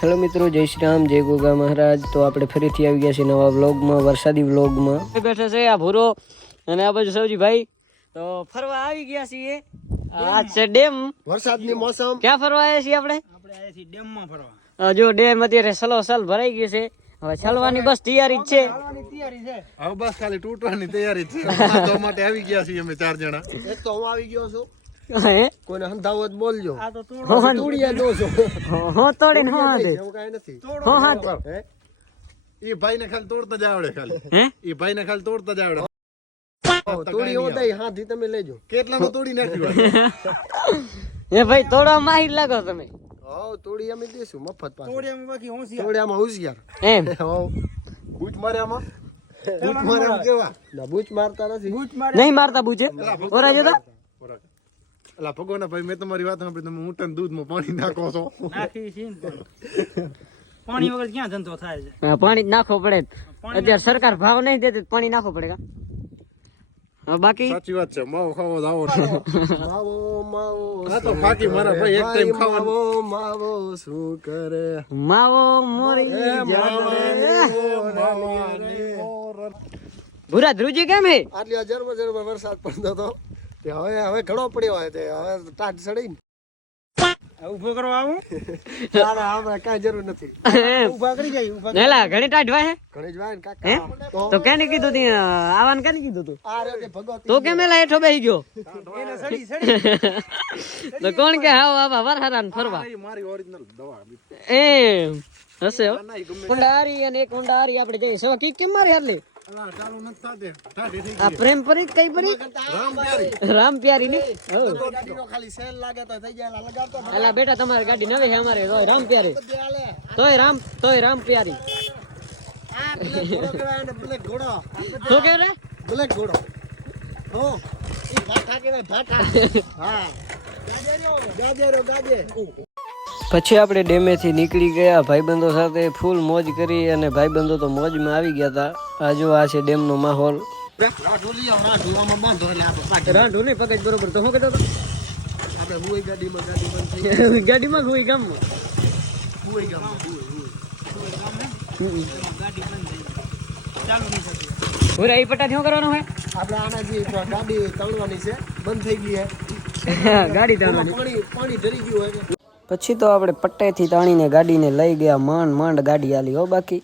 Hello મિત્રો, જય શ્રી રામ, જય ગોગા મહારાજ. તો આપણે ફરીથી આવી ગયા છીએ નવા વ્લોગમાં, વરસાદી વ્લોગમાં. બેઠા છે આ ભૂરો અને આ બાજુ સૌજીભાઈ. તો ફરવા આવી ગયા છીએ. આ છે ડેમ. વરસાદની મોસમ. ક્યાં ફરવા આવ્યા છીએ આપણે? આપણે આવ્યા છીએ ડેમમાં ફરવા. જો ડેમ અત્યારે સલોસલ ભરાઈ ગઈ છે. હવે ચાલવાની બસ તૈયારી જ છે. તૈયારી છે. હવે બસ ખાલી તૂટવાની તૈયારી છે. તો માટે આવી ગયા છીએ અમે 4 જણા. એક તો હું આવી ગયો છું. કોઈને હંધાવો જ બોલજો. આ તો તોડિયા દો છો. હો તોડીને હો દે. એવું કાઈ નથી. હો હા. હે ઈ ભાઈને ખાલી તોડતા જ આવડે ખાલી. હે ઈ ભાઈને ખાલી તોડતા જ આવડે. તોડી ઓદાઈ હાથી તમે લેજો. કેટલામાં તોડી નાખ્યું? એ ભાઈ તોડવા માહિર લાગો તમે. હા તોડી અમે દેશું મફત પાસે. તોડિયામાં બાકી હોશિયાર. તોડિયામાં હોશિયાર. એમ બૂચ માર્યામાં બૂચ માર્યામાં કેવા? ના બૂચ મારતા નથી. બૂચ મારે નહીં મારતા પૂછે ઓરા જોતા. અલા ભગવાન ભાઈ, મેં તમારી વાત સાંભળી. તમે ઊંટના દૂધમાં પાણી નાખો છો. નાખી છે ને પાણી વગર ક્યાં ધંધો થાય છે? હા, પાણી જ નાખવો પડે. અત્યારે સરકાર ભાવ નહીં દેતી, પાણી નાખવું પડે. બાકી સાચી વાત છે. માવો ખાવો આવો માવો માવો આ તો ફાકી મારા ભાઈ એક ટાઈમ ખાવાનું. માવો માવો શું કરે? માવો મોરી ભૂરા ધ્રુજી કેમ હે? આટલી જરબર વરસાદ પડતો હતો. તે હવે ઘણો પડ્યો હોય તે હવે ટાટ ચડીને ઉભો કરવા આવું? ના હમણાં કાંઈ જરૂર નથી. ઉભા કરી જાય. ઉભા નેલા ઘણી ટાઢ વાય ઘણી જ વાય ને હે કાકા. તો કેને કીધું તી આવવાનું કેને કીધું તું? આ રે તે ભગવતી તો કેમ એલા હેઠો બેહી ગયો? એને સડી સડી. તો કોણ કે હાવ આવા વરહારાન ફરવા મારી ઓરિજિનલ દવા. એમ હશે હો. કુંડારી અને એક કુંડારી આપણે જઈએ સવા કી કેમ મારી હાલી અલા ચાલુ નથી થાતે. ઠાઠી થઈ આ પ્રેમ પરી કઈ પરી રામ પ્યારી. રામ પ્યારી ને ગાડીનો ખાલી સેલ લાગે તો થઈ જાય લગાડતો એલા બેટા તમારી ગાડી નવી છે અમારે તોય રામ પ્યારી તોય રામ પ્યારી આ બ્લેક ઘોડો કહેવાય ને બ્લેક ઘોડો. શું કે રે બ્લેક ઘોડો. હો ઈ ભાઠા કહેવાય ભાઠા. હા ગાજે. પછી આપણે ડેમેથી નીકળી ગયા ભાઈબંધો સાથે ફૂલ મોજ કરી અને ભાઈબંધો તો મોજમાં આવી ગયા હતા. આ જો આ છે ડેમનો માહોલ. રાઠું લઈ આવો, રાઠું આમાં બાંધો એટલે આપણે પાછી રાંધું નહીં પકડ બરોબર. તો શું કહેતો આપણે હુઈ ગાડીમાં ગાડી બંધ થઈ ગઈ. ગાડીમાં કોઈ ગામમાં હુઈ ગામમાં ગાડી બંધ થઈ ગઈ. ચાલુ નહીં થતું. પૂરા એ પટ્ટા શું કરવાનું હોય? આપણે આનાથી ગાડી તળવાની છે, બંધ થઈ ગઈ છે. ગાડી તાણવાની. પાણી ધરી ગયું હોય. પછી તો આપણે પટ્ટેથી તાણીને ગાડીને લઈ ગયા. માંડ ગાડી આલી હો બાકી.